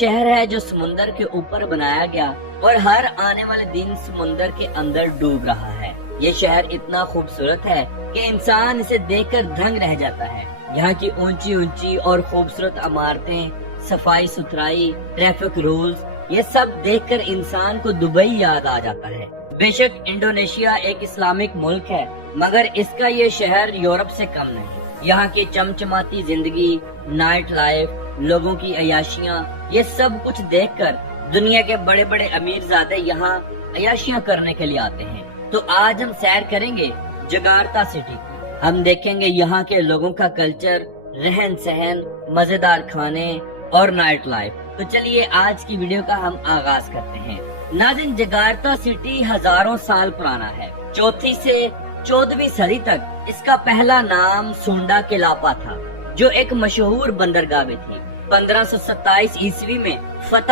شہر ہے جو سمندر کے اوپر بنایا گیا اور ہر آنے والے دن سمندر کے اندر ڈوب رہا ہے۔ یہ شہر اتنا خوبصورت ہے کہ انسان اسے دیکھ کر دنگ رہ جاتا ہے۔ یہاں کی اونچی اونچی اور خوبصورت عمارتیں، صفائی ستھرائی، ٹریفک رولز، یہ سب دیکھ کر انسان کو دبئی یاد آ جاتا ہے۔ بے شک انڈونیشیا ایک اسلامک ملک ہے، مگر اس کا یہ شہر یورپ سے کم نہیں۔ یہاں کی چمچماتی زندگی، نائٹ لائف، لوگوں کی عیاشیاں، یہ سب کچھ دیکھ کر دنیا کے بڑے بڑے امیر زادے یہاں عیاشیاں کرنے کے لیے آتے ہیں۔ تو آج ہم سیر کریں گے جکارتا سٹی کی۔ ہم دیکھیں گے یہاں کے لوگوں کا کلچر، رہن سہن، مزیدار کھانے اور نائٹ لائف۔ تو چلیے آج کی ویڈیو کا ہم آغاز کرتے ہیں۔ ناظرین، جکارتا سٹی ہزاروں سال پرانا ہے۔ 4ویں سے 14ویں صدی تک اس کا پہلا نام سونڈا کلاپا تھا، جو ایک مشہور بندرگاہ تھی۔ 1527 عیسوی میں فتح